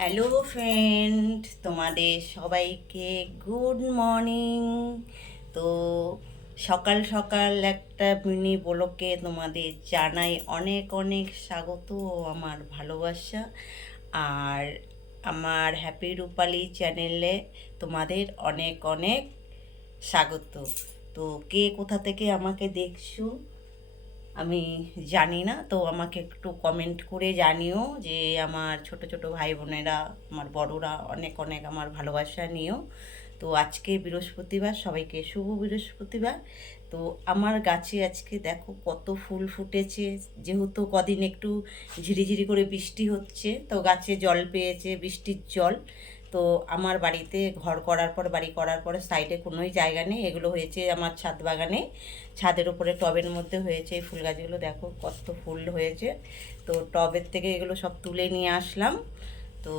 Hello friend তোমাদের সবাইকে good morning তো সকাল সকাল একটা মিনি ব্লকে তোমাদের জানাই অনেক অনেক স্বাগত আমার ভালোবাসা। আর আমার হ্যাপি রূপালি চ্যানেলে তোমাদের অনেক অনেক স্বাগত। তো কে কোথা থেকে আমাকে দেখছ? আমি জানি না, তো আমাকে একটু কমেন্ট করে জানিও যে আমার ছোট ছোট ভাই বোনেরা, আমার বড়রা অনেক অনেক আমার ভালোবাসা নিও। তো আজকে বৃহস্পতিবার, সবাইকে শুভ বৃহস্পতিবার। তো আমার গাছে আজকে দেখো কত ফুল ফুটেছে, যেহেতু কদিন একটু ঝিরিঝিরি করে বৃষ্টি হচ্ছে, তো গাছে জল পেয়েছে, বৃষ্টির জল। তো আমার বাড়িতে ঘর করার পর, বাড়ি করার পরে সাইডে কোনোই জায়গা নেই। এগুলো হয়েছে আমার ছাদ বাগানে। ছাদের উপরে টবের মধ্যে হয়েছে এই ফুল গাছগুলো। দেখো কত ফুল হয়েছে। তো টবের থেকে এগুলো সব তুলে নিয়ে আসলাম। তো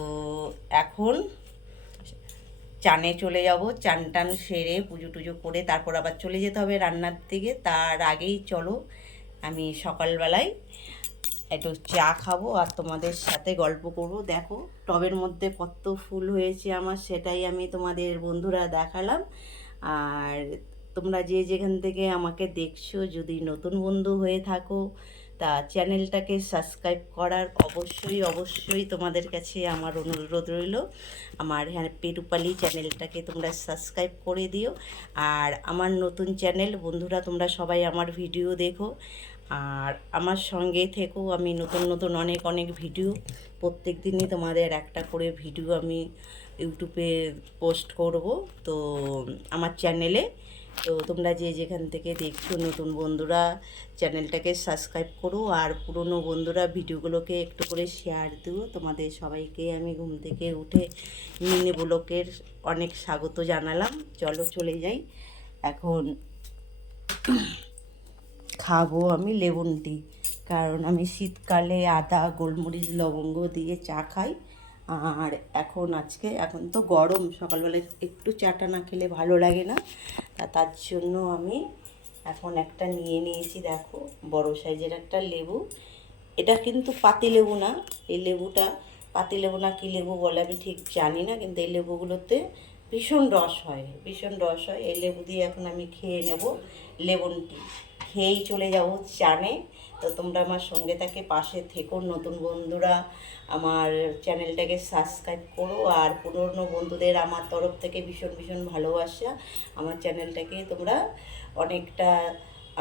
এখন চানে চলে যাব। চান টান সেরে পুজো টুজো করে তারপর আবার চলে যেতে হবে রান্নার দিকে। তার আগেই চলো আমি সকালবেলায় একটু চা খাব আর তোমাদের সাথে গল্প করব। দেখো, টবের মধ্যে কত ফুল হয়েছে আমার, সেটাই আমি তোমাদের বন্ধুরা দেখালাম। আর তোমরা যে যেখান থেকে আমাকে দেখছ, যদি নতুন বন্ধু হয়ে থাকো, তা চ্যানেলটাকে সাবস্ক্রাইব করার অবশ্যই অবশ্যই তোমাদের কাছে আমার অনুরোধ রইল। আমার হ্যাপি রূপালি চ্যানেলটাকে তোমরা সাবস্ক্রাইব করে দিও। আর আমার নতুন চ্যানেল, বন্ধুরা তোমরা সবাই আমার ভিডিও দেখো। আর আমার সঙ্গে থেকেও আমি নতুন নতুন অনেক অনেক ভিডিও। প্রত্যেক দিনই তোমাদের একটা করে ভিডিও আমি ইউটিউবে পোস্ট করব। তো আমার চ্যানেলে, তো তোমরা যে যেখান থেকে দেখছ নতুন বন্ধুরা, চ্যানেলটাকে সাবস্ক্রাইব করো আর পুরনো বন্ধুরা ভিডিওগুলোকে একটু করে শেয়ার দিও। তোমাদের সবাইকে আমি ঘুম থেকে উঠে মিনি ব্লকের অনেক স্বাগত জানালাম। চলো চলে যাই। এখন খাব, আমি লেবুন টি কারণ আমি শীতকালে আদা, গোলমরিচ, লবঙ্গ দিয়ে চা খাই। আর এখন আজকে, এখন তো গরম, সকালবেলা একটু চাটা না খেলে ভালো লাগে না। তা তার জন্য আমি এখন একটা নিয়ে নিয়েছি, দেখো, বড় সাইজের একটা লেবু। এটা কিন্তু পাতি লেবু না, এই লেবুটা, পাতি লেবু না কী লেবু বলে আমি ঠিক জানি না, কিন্তু এই লেবুগুলোতে ভীষণ রস হয়, ভীষণ রস হয়। এই লেবু দিয়ে এখন আমি খেয়ে নেব লেবন টি খেয়েই চলে যাব চানে। তো তোমরা আমার সঙ্গে থাকে পাশে থেকো, নতুন বন্ধুরা। আমার চ্যানেলটাকে সাবস্ক্রাইব করো আর পুরনো বন্ধুদের আমার তরফ থেকে ভীষণ ভীষণ ভালোবাসা। আমার চ্যানেলটাকে তোমরা অনেকটা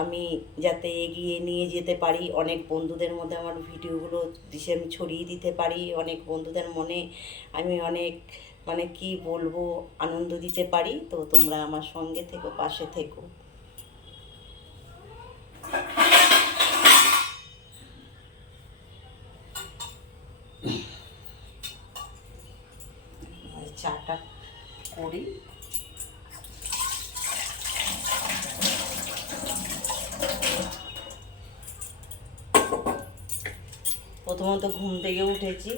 আমি যাতে এগিয়ে নিয়ে যেতে পারি, অনেক বন্ধুদের মধ্যে আমার ভিডিওগুলো দিশে আমি ছড়িয়ে দিতে পারি, অনেক বন্ধুদের মনে আমি অনেক মানে কি বলব, আনন্দ দিতে পারি। তো তোমরা আমার সঙ্গে থেকো, পাশে থেকো চাটা করি প্রথমত ঘুম থেকে উঠেছি।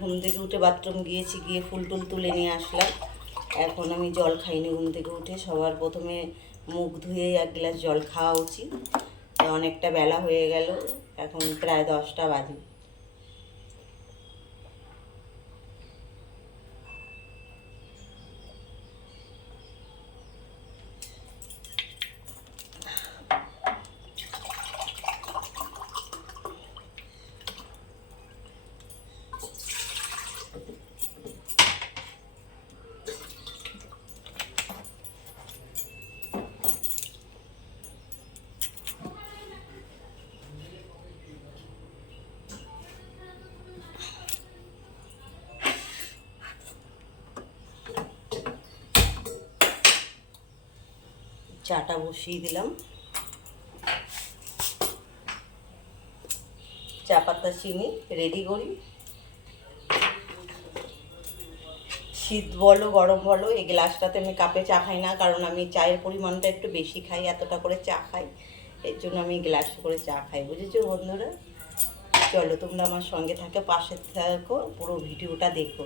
ঘুম থেকে উঠে বাথরুম গিয়েছি, গিয়ে ফুল টুল তুলে নিয়ে আসলাম। এখন আমি জল খাইনি ঘুম থেকে উঠে। সবার প্রথমে মুখ ধুয়ে এক গ্লাস জল খাওয়া উচিত। অনেকটা বেলা হয়ে গেল। এখন প্রায় দশটা বাজে। চাটা বসিয়ে দিলাম। চা পাতা চিনি রেডি করি। শীত বলো, গরম বলো, এই গ্লাসটাতে আমি কাপে চা খাই না, কারণ আমি চায়ের পরিমাণটা একটু বেশি খাই, এতটা করে চা খাই। এর জন্য আমি গ্লাস করে চা খাই, বুঝেছ বন্ধুরা? চলো তোমরা আমার সঙ্গে থাকে, পাশে থাকো, পুরো ভিডিওটা দেখো।